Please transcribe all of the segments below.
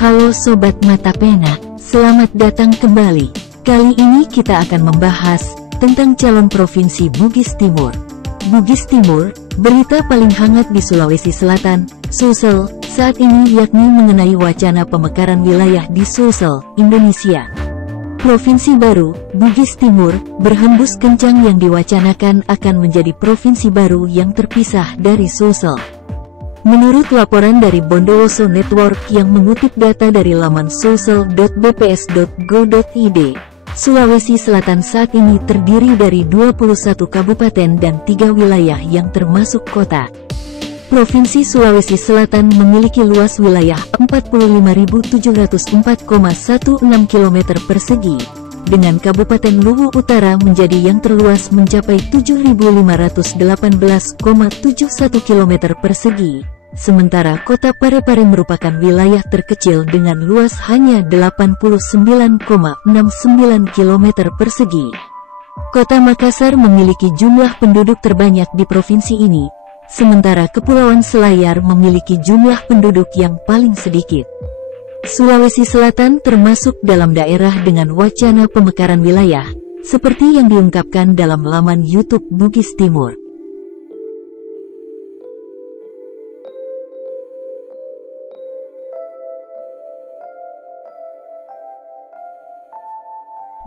Halo Sobat Mata Pena, selamat datang kembali. Kali ini kita akan membahas tentang calon provinsi Bugis Timur. Bugis Timur, berita paling hangat di Sulawesi Selatan, Sulsel, saat ini yakni mengenai wacana pemekaran wilayah di Sulsel, Indonesia. Provinsi baru, Bugis Timur, berhembus kencang yang diwacanakan akan menjadi provinsi baru yang terpisah dari Sulsel. Menurut laporan dari Bondowoso Network yang mengutip data dari laman sulsel.bps.go.id, Sulawesi Selatan saat ini terdiri dari 21 kabupaten dan 3 wilayah yang termasuk kota. Provinsi Sulawesi Selatan memiliki luas wilayah 45.704,16 km persegi, dengan Kabupaten Luwu Utara menjadi yang terluas mencapai 7.518,71 km persegi, sementara Kota Parepare merupakan wilayah terkecil dengan luas hanya 89,69 km persegi. Kota Makassar memiliki jumlah penduduk terbanyak di provinsi ini, sementara Kepulauan Selayar memiliki jumlah penduduk yang paling sedikit. Sulawesi Selatan termasuk dalam daerah dengan wacana pemekaran wilayah, seperti yang diungkapkan dalam laman YouTube Bugis Timur.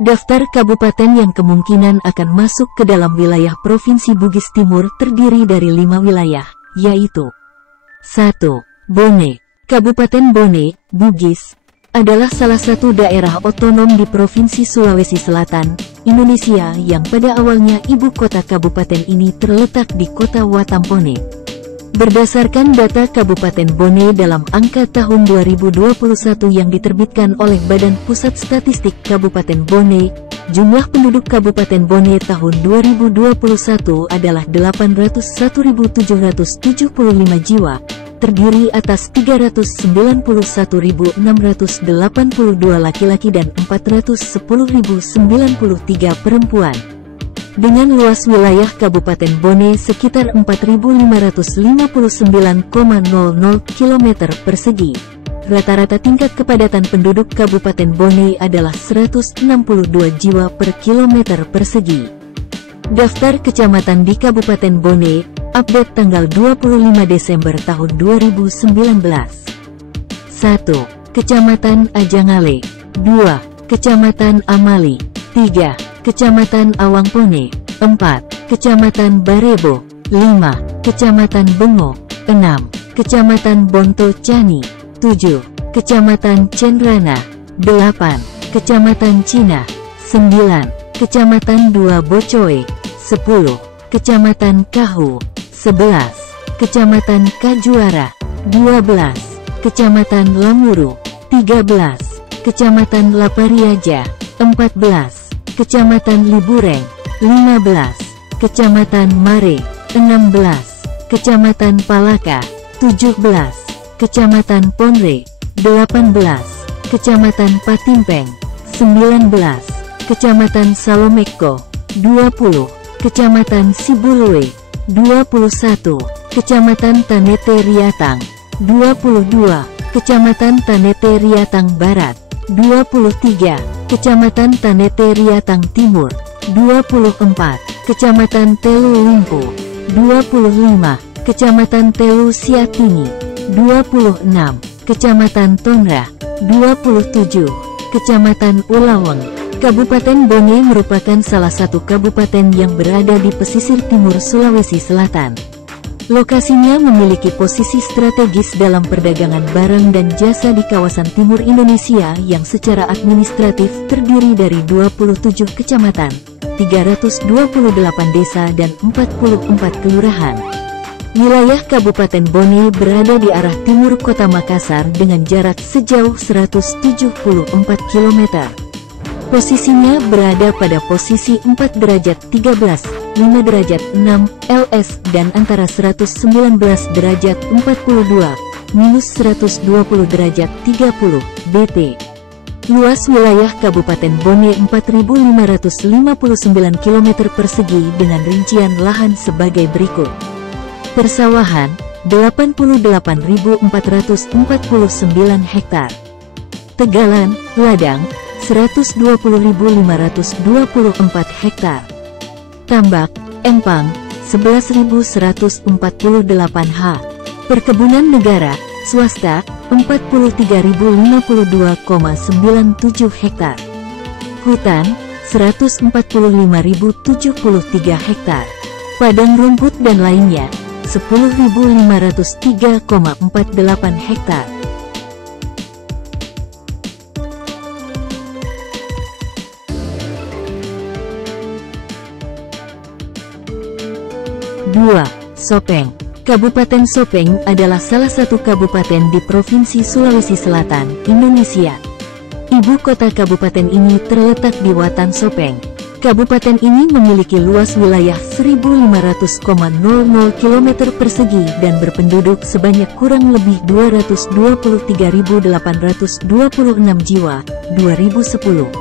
Daftar kabupaten yang kemungkinan akan masuk ke dalam wilayah Provinsi Bugis Timur terdiri dari 5 wilayah, yaitu 1. Bone. Kabupaten Bone, Bugis, adalah salah satu daerah otonom di Provinsi Sulawesi Selatan, Indonesia yang pada awalnya ibu kota kabupaten ini terletak di kota Watampone. Berdasarkan data Kabupaten Bone dalam angka tahun 2021 yang diterbitkan oleh Badan Pusat Statistik Kabupaten Bone, jumlah penduduk Kabupaten Bone tahun 2021 adalah 801.775 jiwa, terdiri atas 391.682 laki-laki dan 410.093 perempuan. Dengan luas wilayah Kabupaten Bone sekitar 4.559,00 km persegi. Rata-rata tingkat kepadatan penduduk Kabupaten Bone adalah 162 jiwa per kilometer persegi. Daftar kecamatan di Kabupaten Bone, update tanggal 25 Desember tahun 2019. 1. Kecamatan Ajangale. 2. Kecamatan Amali. 3. Kecamatan Awangpone. 4. Kecamatan Barebo. 5. Kecamatan Bengo. 6. Kecamatan Bonto Cani. 7. Kecamatan Cenrana. 8. Kecamatan Cina. 9. Kecamatan Dua Bocoe. 10. Kecamatan Kahu. 11. Kecamatan Kajuara. 12. Kecamatan Lamuru. 13. Kecamatan Lapariaja. 14. Kecamatan Libureng. 15. Kecamatan Mare. 16. Kecamatan Palaka. 17. Kecamatan Ponre. 18. Kecamatan Patimpeng. 19. Kecamatan Salomeko. 20. Kecamatan Sibulue. 21. Kecamatan Tanete Riatang. 22. Kecamatan Tanete Riatang Barat. 23. Kecamatan Tanete Riatang Timur. 24. Kecamatan Telu Limpo. 25. Kecamatan Telu Siatini. 26. Kecamatan Tonra. 27. Kecamatan Ulaweng. Kabupaten Bone merupakan salah satu kabupaten yang berada di pesisir timur Sulawesi Selatan. Lokasinya memiliki posisi strategis dalam perdagangan barang dan jasa di kawasan timur Indonesia yang secara administratif terdiri dari 27 kecamatan, 328 desa dan 44 kelurahan. Wilayah Kabupaten Bone berada di arah timur kota Makassar dengan jarak sejauh 174 km. Posisinya berada pada posisi 4 derajat 13, 5 derajat 6, LS dan antara 119 derajat 42, minus 120 derajat 30, BT. Luas wilayah Kabupaten Bone 4.559 km persegi dengan rincian lahan sebagai berikut. Persawahan, 88.449 hektar. Tegalan, Ladang, 120.524 hektar. Tambak, Empang, 11.148 ha. Perkebunan negara, swasta, 43.052,97 hektar. Hutan, 145.073 hektar. Padang rumput dan lainnya, 10.503,48 hektar. Dua, Sopeng. Kabupaten Sopeng adalah salah satu kabupaten di Provinsi Sulawesi Selatan, Indonesia. Ibu kota kabupaten ini terletak di Watan Sopeng. Kabupaten ini memiliki luas wilayah 1.500,00 km persegi dan berpenduduk sebanyak kurang lebih 223.826 jiwa, 2010.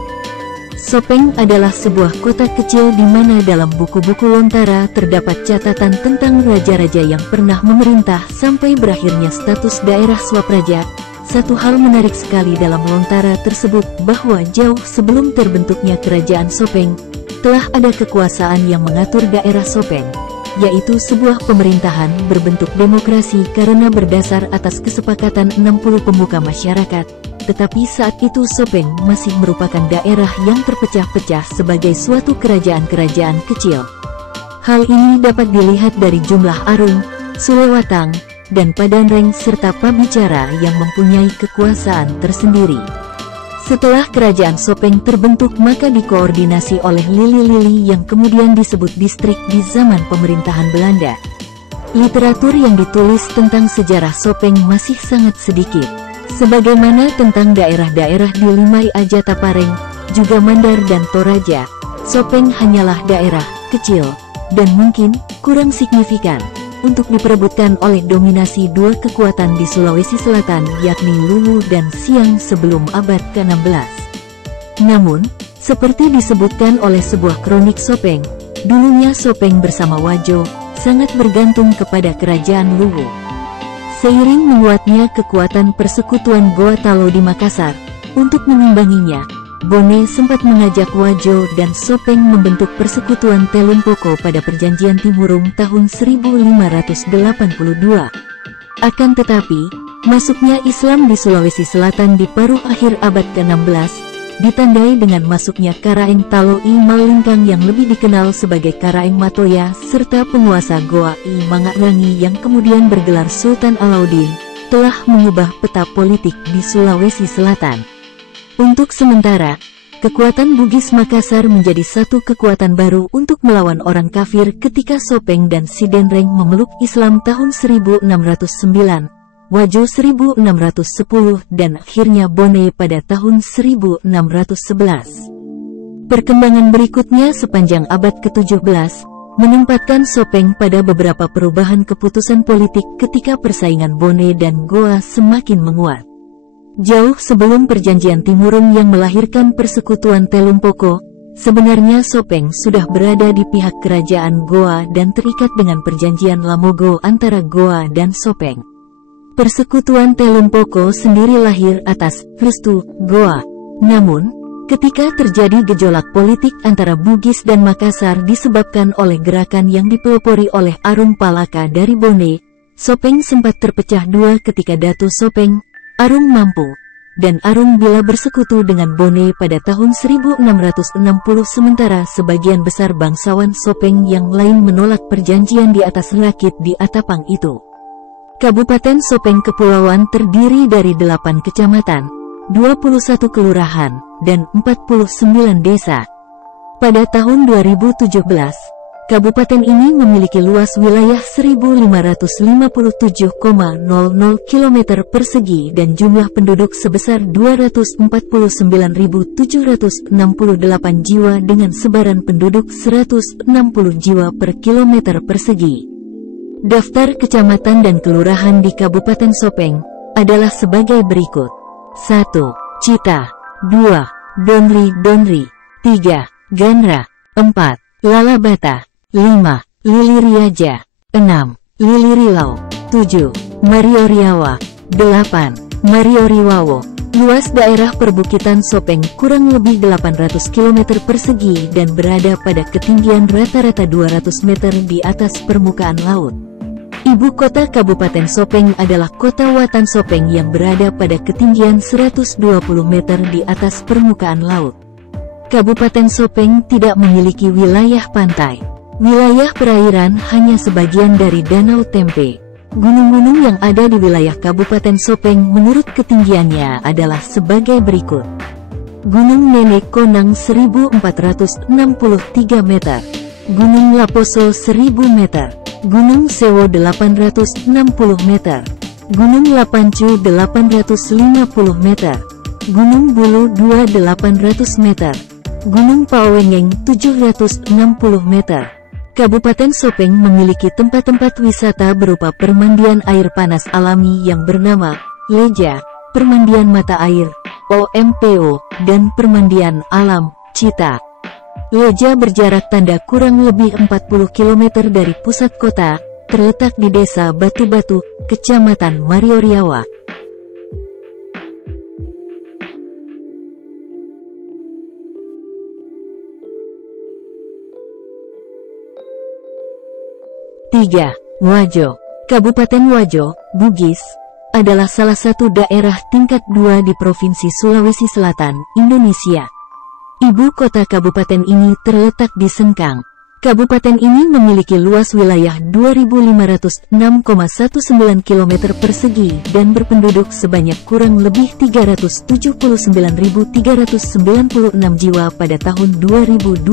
Sopeng adalah sebuah kota kecil di mana dalam buku-buku Lontara terdapat catatan tentang raja-raja yang pernah memerintah sampai berakhirnya status daerah Swapraja. Satu hal menarik sekali dalam Lontara tersebut bahwa jauh sebelum terbentuknya Kerajaan Sopeng, telah ada kekuasaan yang mengatur daerah Sopeng, yaitu sebuah pemerintahan berbentuk demokrasi karena berdasar atas kesepakatan 60 pemuka masyarakat. Tetapi saat itu Sopeng masih merupakan daerah yang terpecah-pecah sebagai suatu kerajaan-kerajaan kecil. Hal ini dapat dilihat dari jumlah Arung, Sulewatang, dan Padanreng serta Pabicara yang mempunyai kekuasaan tersendiri. Setelah Kerajaan Sopeng terbentuk maka dikoordinasi oleh Lili-Lili yang kemudian disebut distrik di zaman pemerintahan Belanda. Literatur yang ditulis tentang sejarah Sopeng masih sangat sedikit. Sebagaimana tentang daerah-daerah di Limai Aja Tapareng, juga Mandar dan Toraja, Sopeng hanyalah daerah kecil, dan mungkin kurang signifikan, untuk diperebutkan oleh dominasi dua kekuatan di Sulawesi Selatan yakni Luwu dan Siang sebelum abad ke-16. Namun, seperti disebutkan oleh sebuah kronik Sopeng, dulunya Sopeng bersama Wajo, sangat bergantung kepada kerajaan Luwu. Seiring menguatnya kekuatan persekutuan Goa Talo di Makassar, untuk mengimbanginya, Bone sempat mengajak Wajo dan Sopeng membentuk persekutuan Telumpoko pada perjanjian Timurung tahun 1582. Akan tetapi, masuknya Islam di Sulawesi Selatan di paruh akhir abad ke-16, ditandai dengan masuknya Karaeng Talo I Malingkang yang lebih dikenal sebagai Karaeng Matoya, serta penguasa Goa I Mangakrangi yang kemudian bergelar Sultan Alauddin, telah mengubah peta politik di Sulawesi Selatan. Untuk sementara, kekuatan Bugis Makassar menjadi satu kekuatan baru untuk melawan orang kafir ketika Sopeng dan Sidenreng memeluk Islam tahun 1609. Wajo 1610 dan akhirnya Bone pada tahun 1611. Perkembangan berikutnya sepanjang abad ke-17 menempatkan Sopeng pada beberapa perubahan keputusan politik ketika persaingan Bone dan Goa semakin menguat. Jauh sebelum perjanjian Timurung yang melahirkan persekutuan Telumpoko, sebenarnya Sopeng sudah berada di pihak kerajaan Goa dan terikat dengan perjanjian Lamogo antara Goa dan Sopeng. Persekutuan Telumpoko sendiri lahir atas restu Goa. Namun, ketika terjadi gejolak politik antara Bugis dan Makassar disebabkan oleh gerakan yang dipelopori oleh Arung Palaka dari Bone, Sopeng sempat terpecah dua ketika Datu Sopeng, Arung Mampu, dan Arung bila bersekutu dengan Bone pada tahun 1660 sementara sebagian besar bangsawan Sopeng yang lain menolak perjanjian di atas rakit di Atapang itu. Kabupaten Sopeng Kepulauan terdiri dari 8 kecamatan, 21 kelurahan, dan 49 desa. Pada tahun 2017, kabupaten ini memiliki luas wilayah 1.557,00 km persegi dan jumlah penduduk sebesar 249.768 jiwa dengan sebaran penduduk 160 jiwa per kilometer persegi. Daftar kecamatan dan kelurahan di Kabupaten Sopeng adalah sebagai berikut. 1. Cita. 2. Donri. 3. Ganra. 4. Lalabata. 5. Liliriaja. 6. Lilirilau. 7. Marioriawa. 8. Marioriwawo. Luas daerah perbukitan Sopeng kurang lebih 800 km persegi dan berada pada ketinggian rata-rata 200 meter di atas permukaan laut. Ibu kota Kabupaten Sopeng adalah Kota Watan Sopeng yang berada pada ketinggian 120 meter di atas permukaan laut. Kabupaten Sopeng tidak memiliki wilayah pantai. Wilayah perairan hanya sebagian dari Danau Tempe. Gunung-gunung yang ada di wilayah Kabupaten Sopeng menurut ketinggiannya adalah sebagai berikut. Gunung Nenek Konang 1463 meter. Gunung Laposo 1000 meter. Gunung Sewo 860 meter. Gunung Lapancu 850 meter. Gunung Bulu 2800 meter. Gunung Pawengeng 760 meter. Kabupaten Sopeng memiliki tempat-tempat wisata berupa permandian air panas alami yang bernama Leja, permandian mata air OMPO, dan permandian alam Cita. Leja berjarak tanda kurang lebih 40 km dari pusat kota, terletak di Desa Batu-Batu, Kecamatan Marioriawa. Tiga, Wajo. Kabupaten Wajo, Bugis, adalah salah satu daerah tingkat 2 di Provinsi Sulawesi Selatan, Indonesia. Ibu kota kabupaten ini terletak di Sengkang. Kabupaten ini memiliki luas wilayah 2.506,19 km persegi dan berpenduduk sebanyak kurang lebih 379.396 jiwa pada tahun 2021.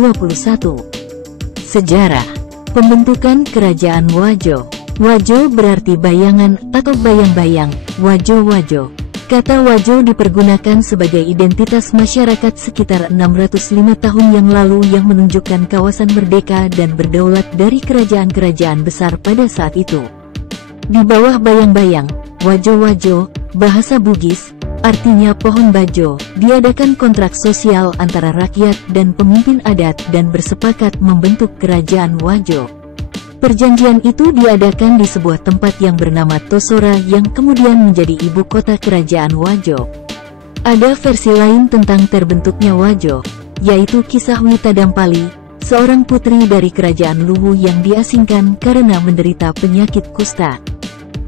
Sejarah. Pembentukan Kerajaan Wajo. Wajo berarti bayangan atau bayang-bayang, wajo-wajo. Kata wajo dipergunakan sebagai identitas masyarakat sekitar 605 tahun yang lalu yang menunjukkan kawasan merdeka dan berdaulat dari kerajaan-kerajaan besar pada saat itu. Di bawah bayang-bayang, wajo-wajo, bahasa Bugis, artinya pohon bajo, diadakan kontrak sosial antara rakyat dan pemimpin adat dan bersepakat membentuk Kerajaan Wajo. Perjanjian itu diadakan di sebuah tempat yang bernama Tosora yang kemudian menjadi ibu kota Kerajaan Wajo. Ada versi lain tentang terbentuknya Wajo, yaitu kisah Wita Dampali, seorang putri dari Kerajaan Luwu yang diasingkan karena menderita penyakit kusta.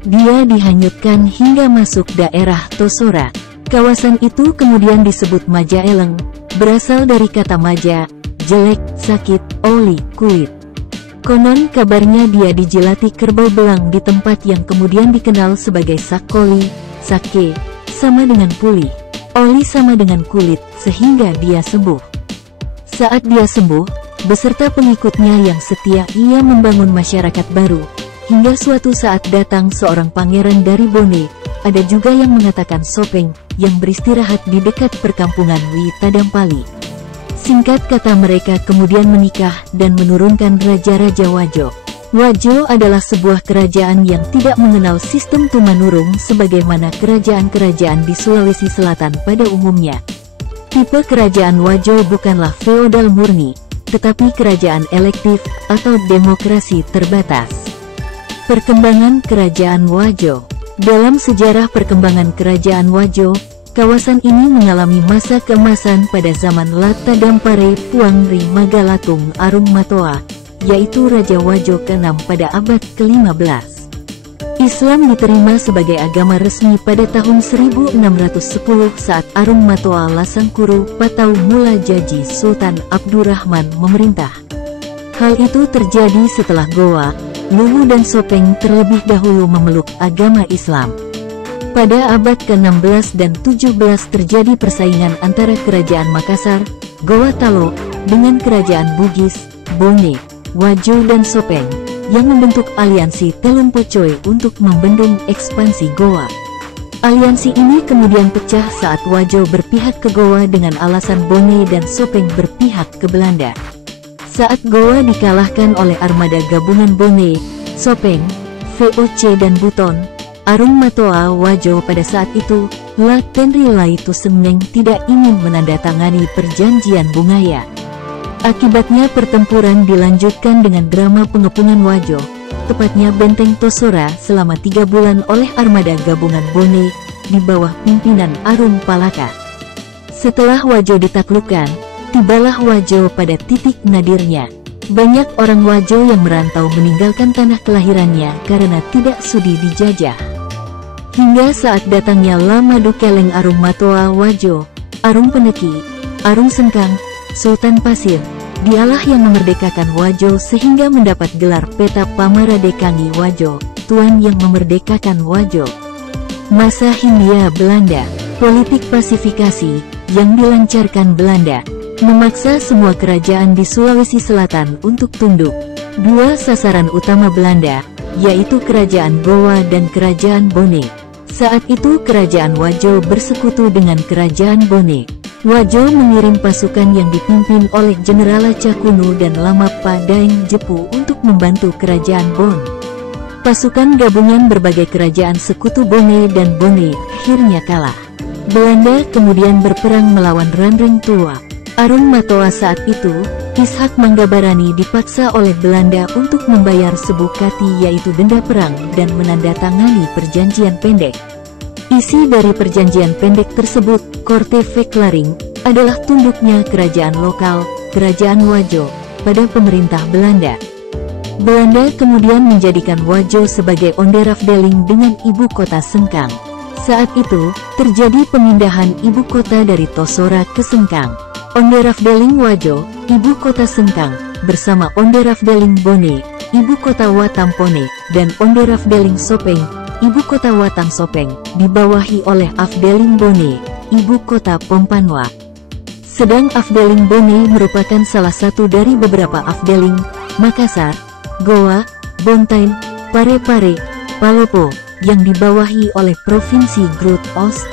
Dia dihanyutkan hingga masuk daerah Tosora. Kawasan itu kemudian disebut Majaeleng, berasal dari kata maja, jelek, sakit, oli, kulit. Konon kabarnya dia dijilati kerbau belang di tempat yang kemudian dikenal sebagai Sakoli, Sake, sama dengan pulih, oli sama dengan kulit, sehingga dia sembuh. Saat dia sembuh, beserta pengikutnya yang setia ia membangun masyarakat baru, hingga suatu saat datang seorang pangeran dari Bone. Ada juga yang mengatakan Sopeng, yang beristirahat di dekat perkampungan Wita Dampali. Singkat kata mereka kemudian menikah dan menurunkan Raja-Raja Wajo. Wajo adalah sebuah kerajaan yang tidak mengenal sistem tumanurung sebagaimana kerajaan-kerajaan di Sulawesi Selatan pada umumnya. Tipe kerajaan Wajo bukanlah feodal murni, tetapi kerajaan elektif atau demokrasi terbatas. Perkembangan Kerajaan Wajo. Dalam sejarah perkembangan Kerajaan Wajo, kawasan ini mengalami masa keemasan pada zaman Lata Dampare Puangri Magalatung Arung Matoa, yaitu Raja Wajo ke-6 pada abad ke-15. Islam diterima sebagai agama resmi pada tahun 1610 saat Arung Matoa Lasangkuru Patau Mula Jaji Sultan Abdurrahman memerintah. Hal itu terjadi setelah Goa, Luwu dan Sopeng terlebih dahulu memeluk agama Islam. Pada abad ke-16 dan 17 terjadi persaingan antara Kerajaan Makassar, Goa Talo, dengan Kerajaan Bugis, Bone, Wajo dan Sopeng, yang membentuk aliansi Telumpocoy untuk membendung ekspansi Goa. Aliansi ini kemudian pecah saat Wajo berpihak ke Goa dengan alasan Bone dan Sopeng berpihak ke Belanda. Saat Goa dikalahkan oleh armada gabungan Bone, Sopeng, VOC dan Buton, Arung Matoa Wajo pada saat itu, La Tenri Laitu Semneng tidak ingin menandatangani perjanjian Bungaya. Akibatnya pertempuran dilanjutkan dengan drama pengepungan Wajo, tepatnya Benteng Tosora selama 3 bulan oleh armada gabungan Bone, di bawah pimpinan Arum Palaka. Setelah Wajo ditaklukkan, tibalah Wajo pada titik nadirnya. Banyak orang Wajo yang merantau meninggalkan tanah kelahirannya karena tidak sudi dijajah. Hingga saat datangnya Lamadu Keleng Arum Matoa Wajo, Arum Peneki, Arum Sengkang, Sultan Pasir, dialah yang memerdekakan Wajo sehingga mendapat gelar Peta Pamaradekangi Wajo, Tuan yang memerdekakan Wajo. Masa Hindia Belanda, politik pasifikasi yang dilancarkan Belanda, memaksa semua kerajaan di Sulawesi Selatan untuk tunduk. Dua sasaran utama Belanda, yaitu Kerajaan Gowa dan Kerajaan Bone. Saat itu Kerajaan Wajo bersekutu dengan Kerajaan Bone. Wajo mengirim pasukan yang dipimpin oleh Jenderal Cakunu dan Lamapa Daeng Jepu untuk membantu Kerajaan Bon. Pasukan gabungan berbagai kerajaan sekutu Bone dan Bone akhirnya kalah. Belanda kemudian berperang melawan Ranreng Tua. Arum Matoa saat itu, Ishak Manggabarani dipaksa oleh Belanda untuk membayar sebukati yaitu denda perang dan menandatangani perjanjian pendek. Isi dari perjanjian pendek tersebut, Korte Verklaring, adalah tunduknya kerajaan lokal, Kerajaan Wajo, pada pemerintah Belanda. Belanda kemudian menjadikan Wajo sebagai onderafdeling dengan ibu kota Sengkang. Saat itu, terjadi pemindahan ibu kota dari Tosora ke Sengkang. Onderafdeling Wajo, ibu kota Sengkang, bersama onderafdeling Bone, ibu kota Watampone, dan onderafdeling Sopeng, ibu kota Watang Sopeng, dibawahi oleh Afdeling Bone, ibu kota Pompanwa. Sedang Afdeling Bone merupakan salah satu dari beberapa Afdeling, Makassar, Goa, Bontain, Parepare, Palopo, yang dibawahi oleh Provinsi Groot Oost.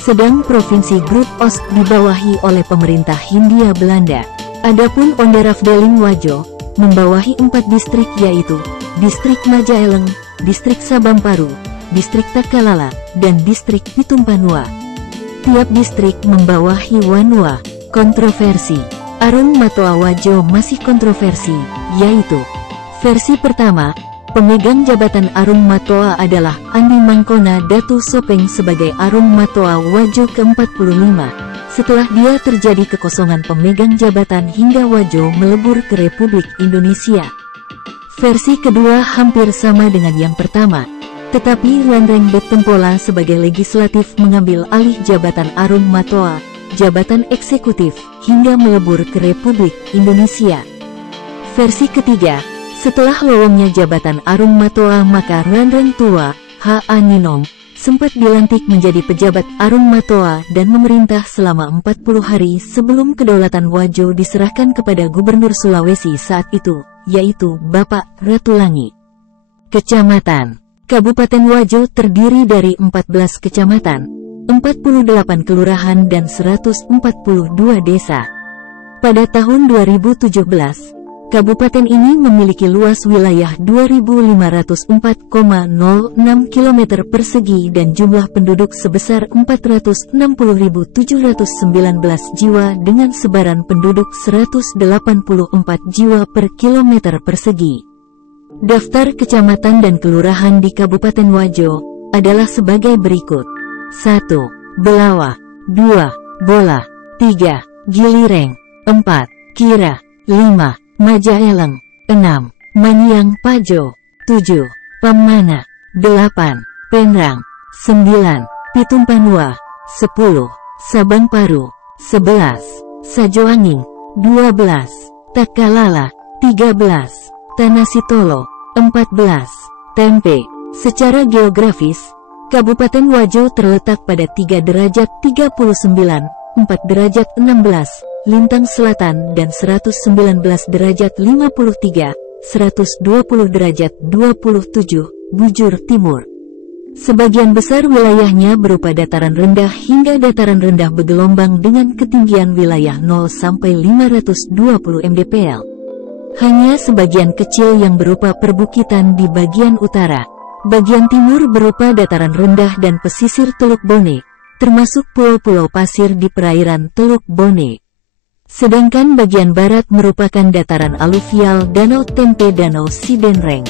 Sedang Provinsi Groot Oost dibawahi oleh pemerintah Hindia Belanda. Adapun onderafdeling Wajo membawahi 4 distrik yaitu Distrik Majaeleng, Distrik Sabamparu, Distrik Takalala, dan Distrik Pitumpanua. Tiap distrik membawahi Wanua. Kontroversi Arum Matoa Wajo masih kontroversi, yaitu versi pertama, pemegang jabatan Arum Matoa adalah Andi Mangkona Datu Sopeng sebagai Arum Matoa Wajo ke-45. Setelah dia terjadi kekosongan pemegang jabatan hingga Wajo melebur ke Republik Indonesia. Versi kedua hampir sama dengan yang pertama, tetapi Ranreng Betempola sebagai legislatif mengambil alih jabatan Arum Matoa, jabatan eksekutif, hingga melebur ke Republik Indonesia. Versi ketiga, setelah lowongnya jabatan Arum Matoa maka Ranreng Tua, H.A. Ninom, sempat dilantik menjadi pejabat Arum Matoa dan memerintah selama 40 hari sebelum kedaulatan Wajo diserahkan kepada Gubernur Sulawesi saat itu, yaitu Bapak Ratulangi. Kecamatan Kabupaten Wajo terdiri dari 14 kecamatan, 48 kelurahan dan 142 desa. Pada tahun 2017, kabupaten ini memiliki luas wilayah 2.504,06 km persegi dan jumlah penduduk sebesar 460.719 jiwa dengan sebaran penduduk 184 jiwa per kilometer persegi. Daftar kecamatan dan kelurahan di Kabupaten Wajo adalah sebagai berikut. 1. Belawa 2. Bola 3. Gilireng 4. Kira 5. Majaeleng 6. Maniang Pajo 7. Pamana 8. Penrang 9. Pitumpanua 10. Sabangparu 11. Sajoanging 12. Takalala 13. Tanah Sitolo 14. Tempe. Secara geografis, Kabupaten Wajo terletak pada 3 derajat 39, 4 derajat 16, lintang selatan dan 119 derajat 53, 120 derajat 27, bujur timur. Sebagian besar wilayahnya berupa dataran rendah hingga dataran rendah bergelombang dengan ketinggian wilayah 0 sampai 520 mdpl. Hanya sebagian kecil yang berupa perbukitan di bagian utara. Bagian timur berupa dataran rendah dan pesisir Teluk Bone, termasuk pulau-pulau pasir di perairan Teluk Bone. Sedangkan bagian barat merupakan dataran aluvial Danau Tempe Danau Sidenreng.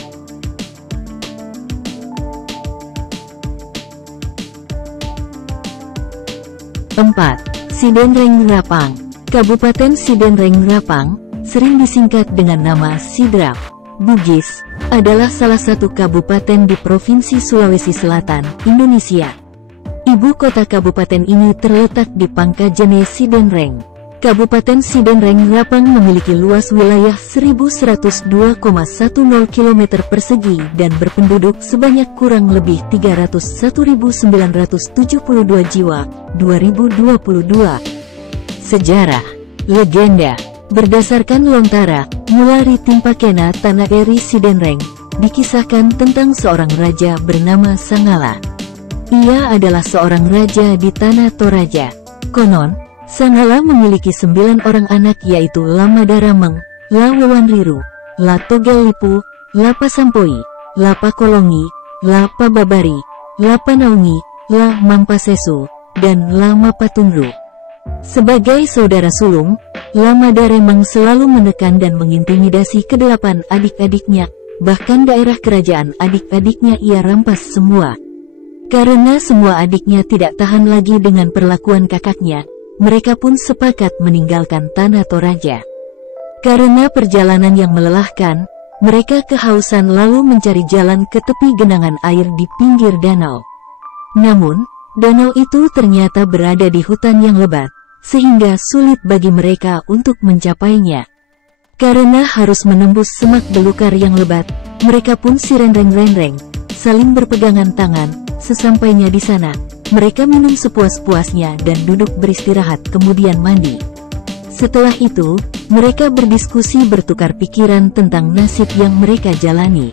4. Sidenreng Rapang. Kabupaten Sidenreng Rapang, sering disingkat dengan nama Sidrap, Bugis, adalah salah satu kabupaten di Provinsi Sulawesi Selatan, Indonesia. Ibu kota kabupaten ini terletak di Pangkajene Sidenreng. Kabupaten Sidenreng Rapang memiliki luas wilayah 1102,10 km persegi dan berpenduduk sebanyak kurang lebih 301.972 jiwa, 2022. Sejarah, legenda, berdasarkan Lontara, Mulari Timpakena Tanah Eri Sidenreng, dikisahkan tentang seorang raja bernama Sangala. Ia adalah seorang raja di Tanah Toraja. Konon, Sangala memiliki 9 orang anak yaitu La Madarameng, La Wewanriru, La Togelipu, La Pasampoi, La Pakolongi, La Pababari, La Panaungi, La Mampasesu, dan La Mapatunru. Sebagai saudara sulung, La Madarameng selalu menekan dan mengintimidasi kedelapan adik-adiknya, bahkan daerah kerajaan adik-adiknya ia rampas semua. Karena semua adiknya tidak tahan lagi dengan perlakuan kakaknya, mereka pun sepakat meninggalkan Tanah Toraja. Karena perjalanan yang melelahkan, mereka kehausan lalu mencari jalan ke tepi genangan air di pinggir danau. Namun, danau itu ternyata berada di hutan yang lebat, sehingga sulit bagi mereka untuk mencapainya. Karena harus menembus semak belukar yang lebat, mereka pun sirenreng-renreng, saling berpegangan tangan. Sesampainya di sana, mereka minum sepuas-puasnya dan duduk beristirahat kemudian mandi. Setelah itu, mereka berdiskusi bertukar pikiran tentang nasib yang mereka jalani.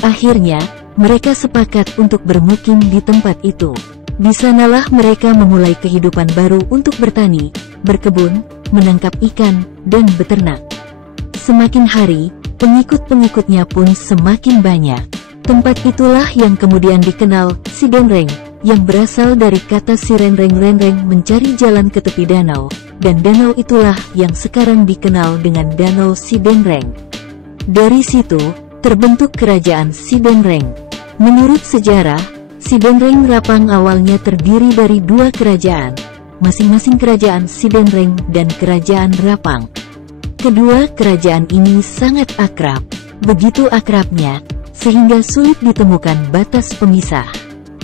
Akhirnya, mereka sepakat untuk bermukim di tempat itu. Di sanalah mereka memulai kehidupan baru untuk bertani, berkebun, menangkap ikan, dan beternak. Semakin hari, pengikut-pengikutnya pun semakin banyak. Tempat itulah yang kemudian dikenal Sidenreng, yang berasal dari kata sirenreng-renreng mencari jalan ke tepi danau, dan danau itulah yang sekarang dikenal dengan Danau Sidenreng. Dari situ, terbentuk kerajaan Sidenreng. Menurut sejarah, Sidenreng Rapang awalnya terdiri dari 2 kerajaan, masing-masing kerajaan Sidenreng dan kerajaan Rapang. Kedua kerajaan ini sangat akrab, begitu akrabnya, sehingga sulit ditemukan batas pemisah.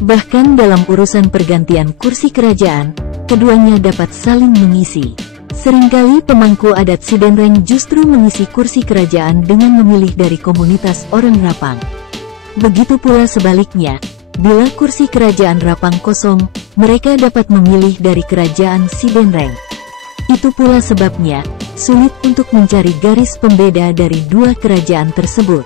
Bahkan dalam urusan pergantian kursi kerajaan, keduanya dapat saling mengisi. Seringkali pemangku adat Sidenreng justru mengisi kursi kerajaan dengan memilih dari komunitas orang Rapang. Begitu pula sebaliknya, bila kursi kerajaan Rapang kosong, mereka dapat memilih dari kerajaan Sidenreng. Itu pula sebabnya, sulit untuk mencari garis pembeda dari 2 kerajaan tersebut.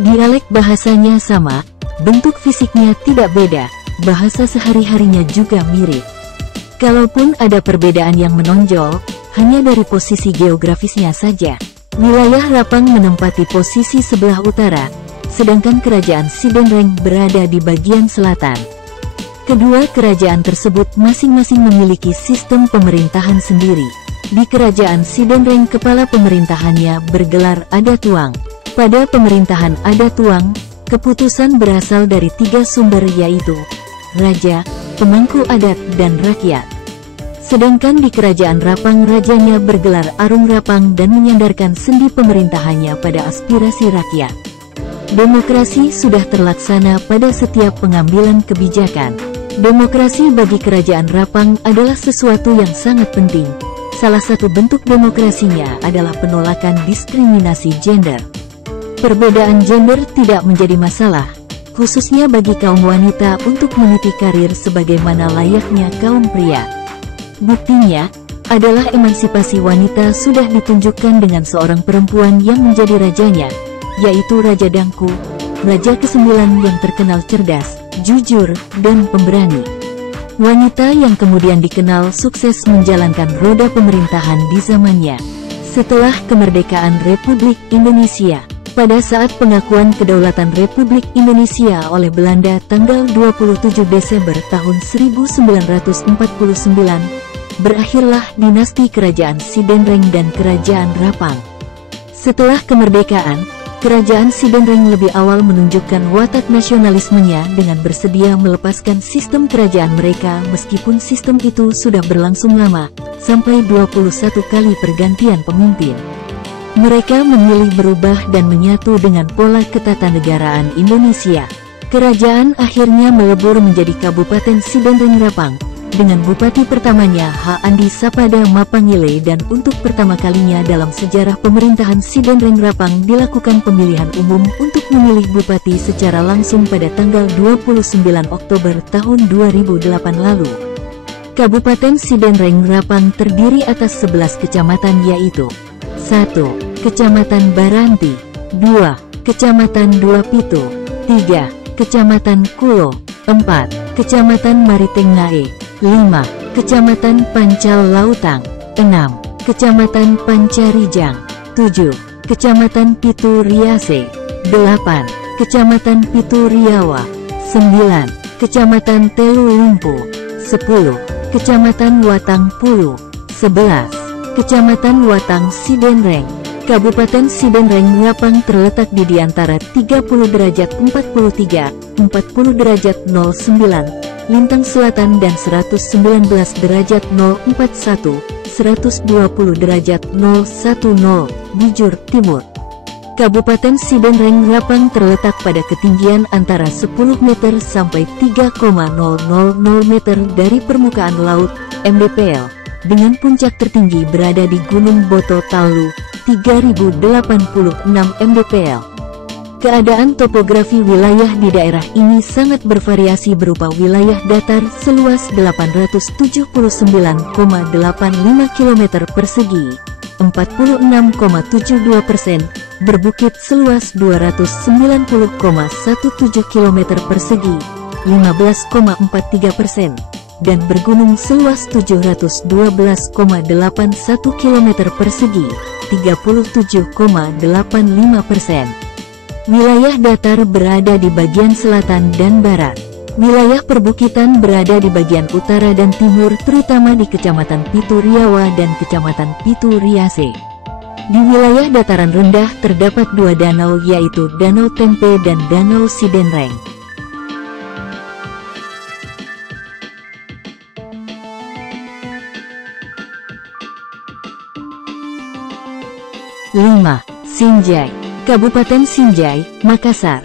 Dialek bahasanya sama, bentuk fisiknya tidak beda, bahasa sehari-harinya juga mirip. Kalaupun ada perbedaan yang menonjol, hanya dari posisi geografisnya saja. Wilayah Rapang menempati posisi sebelah utara, sedangkan kerajaan Sidenreng berada di bagian selatan. Kedua kerajaan tersebut masing-masing memiliki sistem pemerintahan sendiri. Di kerajaan Sidenreng kepala pemerintahannya bergelar Adatuang. Pada pemerintahan Adatuang, keputusan berasal dari 3 sumber yaitu raja, pemangku adat, dan rakyat. Sedangkan di kerajaan Rapang rajanya bergelar Arung Rapang dan menyandarkan sendi pemerintahannya pada aspirasi rakyat. Demokrasi sudah terlaksana pada setiap pengambilan kebijakan. Demokrasi bagi kerajaan Rapang adalah sesuatu yang sangat penting. Salah satu bentuk demokrasinya adalah penolakan diskriminasi gender. Perbedaan gender tidak menjadi masalah, khususnya bagi kaum wanita untuk meniti karir sebagaimana layaknya kaum pria. Buktinya, adalah emansipasi wanita sudah ditunjukkan dengan seorang perempuan yang menjadi rajanya, yaitu Raja Dangku, raja ke-9 yang terkenal cerdas, jujur, dan pemberani. Wanita yang kemudian dikenal sukses menjalankan roda pemerintahan di zamannya. Setelah kemerdekaan Republik Indonesia, pada saat pengakuan kedaulatan Republik Indonesia oleh Belanda tanggal 27 Desember tahun 1949, berakhirlah dinasti kerajaan Sidenreng dan kerajaan Rapang. Setelah kemerdekaan, Kerajaan Sidenreng lebih awal menunjukkan watak nasionalismenya dengan bersedia melepaskan sistem kerajaan mereka meskipun sistem itu sudah berlangsung lama, sampai 21 kali pergantian pemimpin. Mereka memilih berubah dan menyatu dengan pola ketatanegaraan Indonesia. Kerajaan akhirnya melebur menjadi Kabupaten Sidenreng Rapang, dengan bupati pertamanya H. Andi Sapada Mapangile, dan untuk pertama kalinya dalam sejarah pemerintahan Sidenreng Rapang dilakukan pemilihan umum untuk memilih bupati secara langsung pada tanggal 29 Oktober tahun 2008 lalu. Kabupaten Sidenreng Rapang terdiri atas 11 kecamatan yaitu 1. Kecamatan Baranti, 2. Kecamatan Dua Pitu, 3. Kecamatan Kulo, 4. Kecamatan Maritengae, 5. Kecamatan Pancal Lautang, 6. Kecamatan Pancarijang, 7. Kecamatan Pitu Riase, 8. Kecamatan Pitu Riawa, 9. Kecamatan Telu Limpu, 10. Kecamatan Watang Pulu, 11. Kecamatan Watang Sidenreng. Kabupaten Sidenreng Rapang terletak di antara 30 derajat 43, 40 derajat 09, Lintang Selatan dan 119 derajat 041, 120 derajat 010, Bujur Timur. Kabupaten Sidenreng Rapang terletak pada ketinggian antara 10 meter sampai 3,000 meter dari permukaan laut, mdpl, dengan puncak tertinggi berada di Gunung Boto Talu, 3086 mdpl. Keadaan topografi wilayah di daerah ini sangat bervariasi berupa wilayah datar seluas 879,85 km persegi, 46,72%, berbukit seluas 290,17 km persegi, 15,43%, dan bergunung seluas 712,81 km persegi, 37,85%. Wilayah datar berada di bagian selatan dan barat. Wilayah perbukitan berada di bagian utara dan timur, terutama di Kecamatan Pitu Riawa dan Kecamatan Pitu Riase. Di wilayah dataran rendah terdapat dua danau yaitu Danau Tempe dan Danau Sidenreng. Sinjai. Kabupaten Sinjai, Makassar,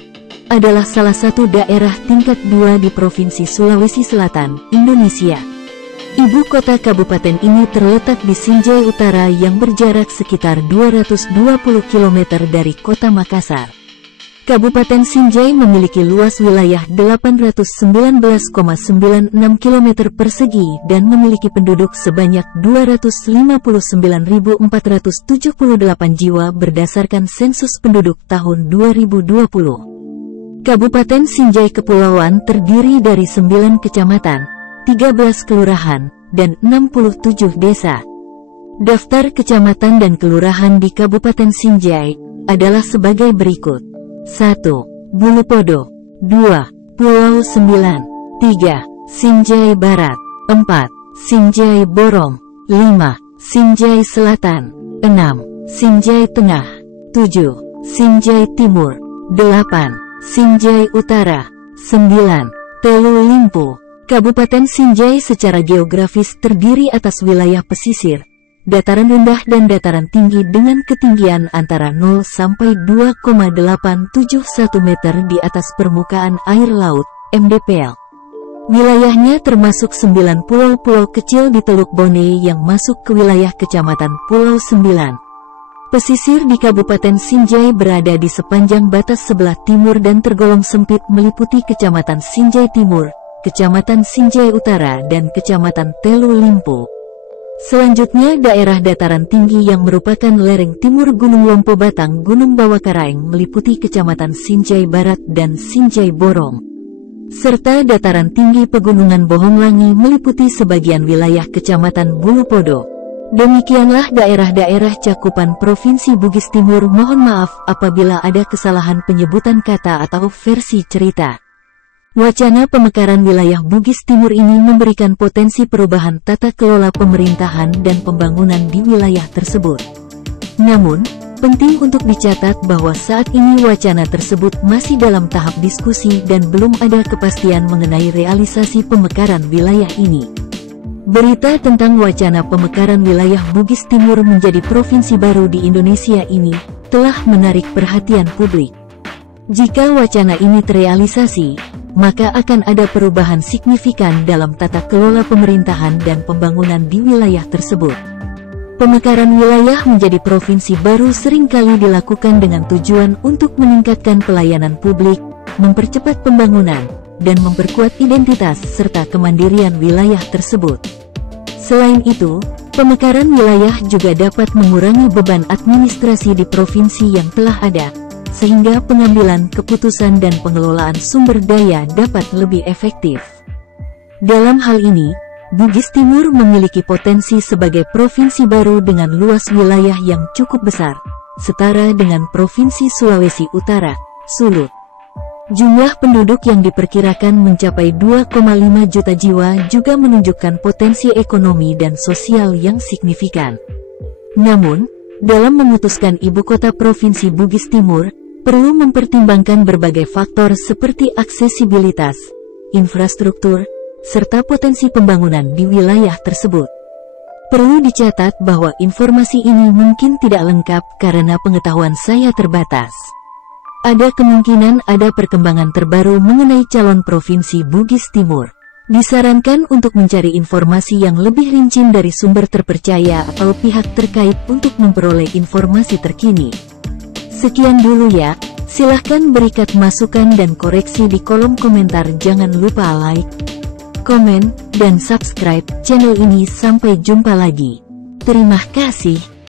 adalah salah satu daerah tingkat 2 di Provinsi Sulawesi Selatan, Indonesia. Ibu kota kabupaten ini terletak di Sinjai Utara yang berjarak sekitar 220 km dari kota Makassar. Kabupaten Sinjai memiliki luas wilayah 819,96 km persegi dan memiliki penduduk sebanyak 259.478 jiwa berdasarkan sensus penduduk tahun 2020. Kabupaten Sinjai Kepulauan terdiri dari 9 kecamatan, 13 kelurahan, dan 67 desa. Daftar kecamatan dan kelurahan di Kabupaten Sinjai adalah sebagai berikut. 1. Bulupodo, 2. Pulau 9, 3. Sinjai Barat, 4. Sinjai Borong, 5. Sinjai Selatan, 6. Sinjai Tengah, 7. Sinjai Timur, 8. Sinjai Utara, 9. Telu Limpu. Kabupaten Sinjai secara geografis terdiri atas wilayah pesisir, dataran rendah dan dataran tinggi dengan ketinggian antara 0 sampai 2,871 meter di atas permukaan air laut, mdpl. Wilayahnya termasuk 9 pulau-pulau kecil di Teluk Bone yang masuk ke wilayah Kecamatan Pulau 9. Pesisir di Kabupaten Sinjai berada di sepanjang batas sebelah timur dan tergolong sempit meliputi Kecamatan Sinjai Timur, Kecamatan Sinjai Utara dan Kecamatan Telu Limpu. Selanjutnya daerah dataran tinggi yang merupakan lereng timur Gunung Lompo Batang Gunung Bawakaraeng meliputi Kecamatan Sinjai Barat dan Sinjai Borong. Serta dataran tinggi Pegunungan Bohonglangi meliputi sebagian wilayah Kecamatan Bulupodo. Demikianlah daerah-daerah cakupan Provinsi Bugis Timur. Mohon maaf apabila ada kesalahan penyebutan kata atau versi cerita. Wacana pemekaran wilayah Bugis Timur ini memberikan potensi perubahan tata kelola pemerintahan dan pembangunan di wilayah tersebut. Namun, Penting untuk dicatat bahwa saat ini wacana tersebut masih dalam tahap diskusi dan belum ada kepastian mengenai realisasi pemekaran wilayah ini. Berita tentang wacana pemekaran wilayah Bugis Timur menjadi provinsi baru di Indonesia ini telah menarik perhatian publik. Jika wacana ini terrealisasi, maka akan ada perubahan signifikan dalam tata kelola pemerintahan dan pembangunan di wilayah tersebut. Pemekaran wilayah menjadi provinsi baru seringkali dilakukan dengan tujuan untuk meningkatkan pelayanan publik, mempercepat pembangunan, dan memperkuat identitas serta kemandirian wilayah tersebut. Selain itu, pemekaran wilayah juga dapat mengurangi beban administrasi di provinsi yang telah ada, sehingga pengambilan keputusan dan pengelolaan sumber daya dapat lebih efektif. Dalam hal ini, Bugis Timur memiliki potensi sebagai provinsi baru dengan luas wilayah yang cukup besar, setara dengan Provinsi Sulawesi Utara, Sulut. Jumlah penduduk yang diperkirakan mencapai 2,5 juta jiwa juga menunjukkan potensi ekonomi dan sosial yang signifikan. Namun, dalam memutuskan ibu kota Provinsi Bugis Timur, perlu mempertimbangkan berbagai faktor seperti aksesibilitas, infrastruktur, serta potensi pembangunan di wilayah tersebut. Perlu dicatat bahwa informasi ini mungkin tidak lengkap karena pengetahuan saya terbatas. Ada kemungkinan ada perkembangan terbaru mengenai calon Provinsi Bugis Timur. Disarankan untuk mencari informasi yang lebih rinci dari sumber terpercaya atau pihak terkait untuk memperoleh informasi terkini. Sekian dulu ya, silahkan berikan masukan dan koreksi di kolom komentar. Jangan lupa like, komen, dan subscribe channel ini. Sampai jumpa lagi. Terima kasih.